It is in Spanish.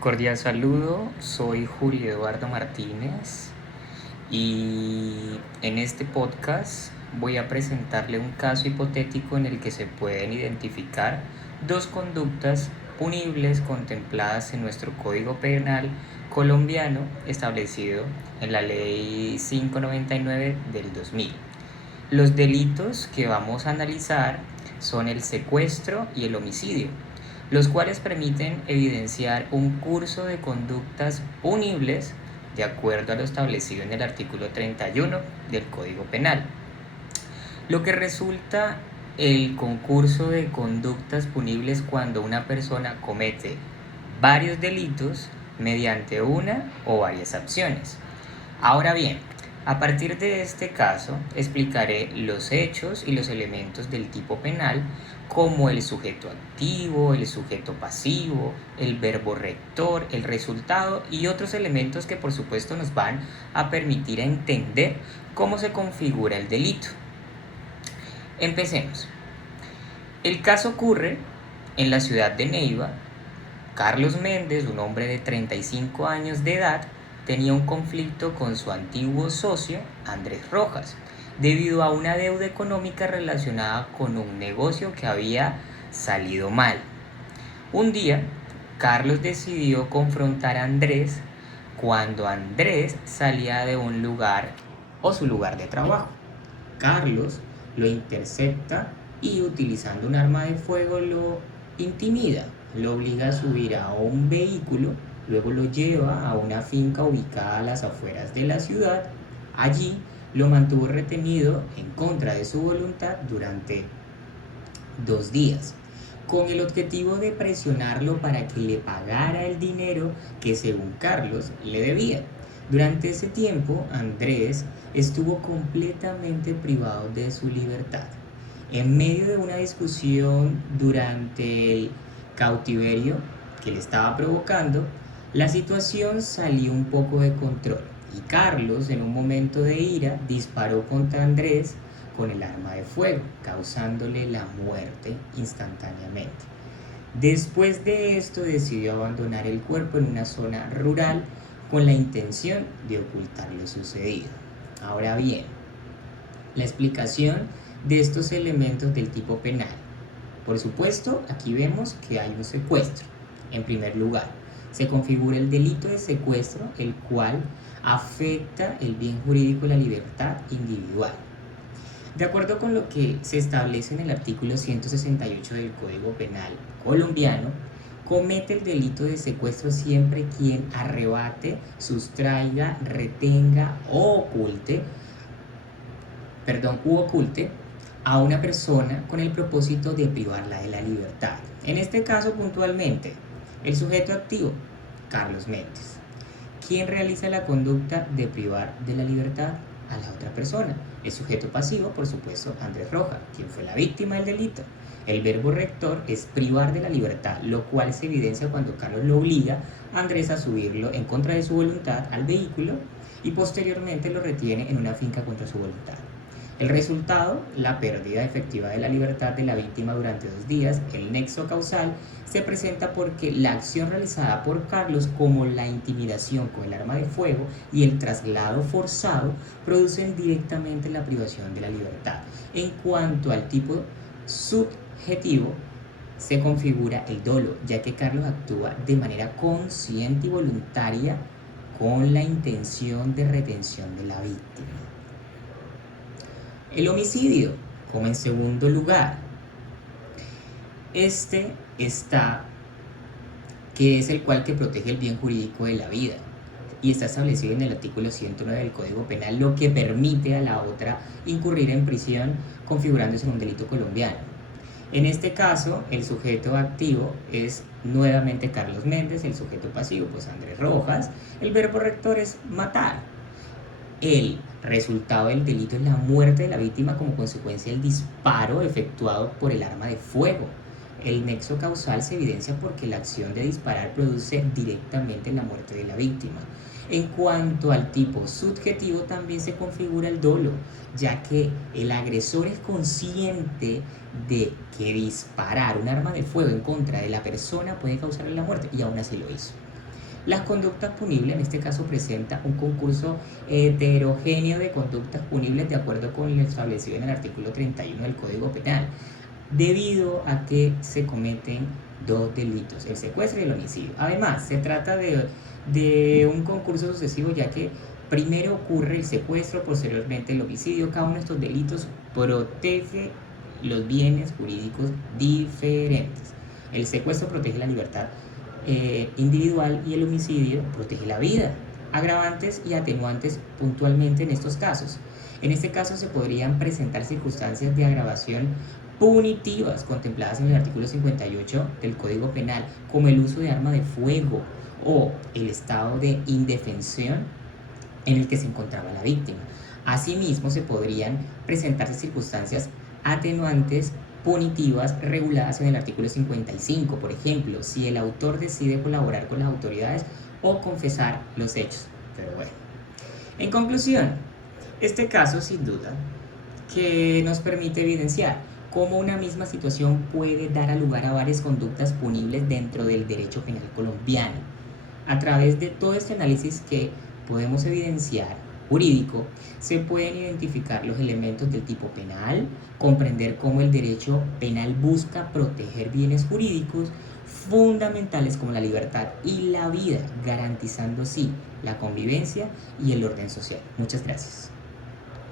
Cordial saludo, soy Julio Eduardo Martínez y en este podcast voy a presentarle un caso hipotético en el que se pueden identificar dos conductas punibles contempladas en nuestro Código Penal colombiano establecido en la Ley 599 del 2000. Los delitos que vamos a analizar son el secuestro y el homicidio, los cuales permiten evidenciar un curso de conductas punibles de acuerdo a lo establecido en el artículo 31 del Código Penal. Lo que resulta el concurso de conductas punibles cuando una persona comete varios delitos mediante una o varias acciones. Ahora bien, a partir de este caso explicaré los hechos y los elementos del tipo penal como el sujeto activo, el sujeto pasivo, el verbo rector, el resultado y otros elementos que por supuesto nos van a permitir entender cómo se configura el delito. Empecemos. El caso ocurre en la ciudad de Neiva. Carlos Méndez, un hombre de 35 años de edad, tenía un conflicto con su antiguo socio, Andrés Rojas, debido a una deuda económica relacionada con un negocio que había salido mal. Un día, Carlos decidió confrontar a Andrés cuando Andrés salía de un lugar o su lugar de trabajo. Carlos lo intercepta y utilizando un arma de fuego lo intimida, lo obliga a subir a un vehículo, luego lo lleva a una finca ubicada a las afueras de la ciudad. Allí lo mantuvo retenido en contra de su voluntad durante 2 días, con el objetivo de presionarlo para que le pagara el dinero que según Carlos le debía. Durante ese tiempo, Andrés estuvo completamente privado de su libertad. En medio de una discusión durante el cautiverio que le estaba provocando, la situación salió un poco de control y Carlos, en un momento de ira, disparó contra Andrés con el arma de fuego, causándole la muerte instantáneamente. Después de esto decidió abandonar el cuerpo en una zona rural con la intención de ocultar lo sucedido. Ahora bien, la explicación de estos elementos del tipo penal. Por supuesto, aquí vemos que hay un secuestro. En primer lugar, se configura el delito de secuestro, el cual afecta el bien jurídico y la libertad individual. De acuerdo con lo que se establece en el artículo 168 del Código Penal colombiano, comete el delito de secuestro siempre quien arrebate, sustraiga, retenga o oculte a una persona con el propósito de privarla de la libertad. En este caso puntualmente, el sujeto activo, Carlos Méndez. ¿Quién realiza la conducta de privar de la libertad a la otra persona? El sujeto pasivo, por supuesto, Andrés Rojas, quien fue la víctima del delito. El verbo rector es privar de la libertad, lo cual se evidencia cuando Carlos lo obliga a Andrés a subirlo en contra de su voluntad al vehículo y posteriormente lo retiene en una finca contra su voluntad. El resultado, la pérdida efectiva de la libertad de la víctima durante 2 días. El nexo causal se presenta porque la acción realizada por Carlos, como la intimidación con el arma de fuego y el traslado forzado, producen directamente la privación de la libertad. En cuanto al tipo subjetivo, se configura el dolo, ya que Carlos actúa de manera consciente y voluntaria con la intención de retención de la víctima. El homicidio, como en segundo lugar, este está, que es el cual que protege el bien jurídico de la vida y está establecido en el artículo 109 del Código Penal, lo que permite a la otra incurrir en prisión configurándose en un delito colombiano. En este caso, el sujeto activo es nuevamente Carlos Méndez, el sujeto pasivo pues Andrés Rojas, el verbo rector es matar. El resultado del delito es la muerte de la víctima como consecuencia del disparo efectuado por el arma de fuego. El nexo causal se evidencia porque la acción de disparar produce directamente la muerte de la víctima. En cuanto al tipo subjetivo, también se configura el dolo, ya que el agresor es consciente de que disparar un arma de fuego en contra de la persona puede causarle la muerte y aún así lo hizo. Las conductas punibles en este caso presenta un concurso heterogéneo de conductas punibles de acuerdo con lo establecido en el artículo 31 del Código Penal, debido a que se cometen dos delitos, el secuestro y el homicidio. Además, se trata de un concurso sucesivo, ya que primero ocurre el secuestro, posteriormente el homicidio. Cada uno de estos delitos protege los bienes jurídicos diferentes. El secuestro protege la libertad individual y el homicidio protege la vida. Agravantes y atenuantes puntualmente en estos casos. En este caso se podrían presentar circunstancias de agravación punitivas contempladas en el artículo 58 del Código Penal, como el uso de arma de fuego o el estado de indefensión en el que se encontraba la víctima. Asimismo, se podrían presentarse circunstancias atenuantes punitivas reguladas en el artículo 55, por ejemplo, si el autor decide colaborar con las autoridades o confesar los hechos. Pero bueno, en conclusión, este caso sin duda que nos permite evidenciar cómo una misma situación puede dar lugar a varias conductas punibles dentro del derecho penal colombiano. A través de todo este análisis que podemos evidenciar jurídico, se pueden identificar los elementos del tipo penal, comprender cómo el derecho penal busca proteger bienes jurídicos fundamentales como la libertad y la vida, garantizando así la convivencia y el orden social. Muchas gracias.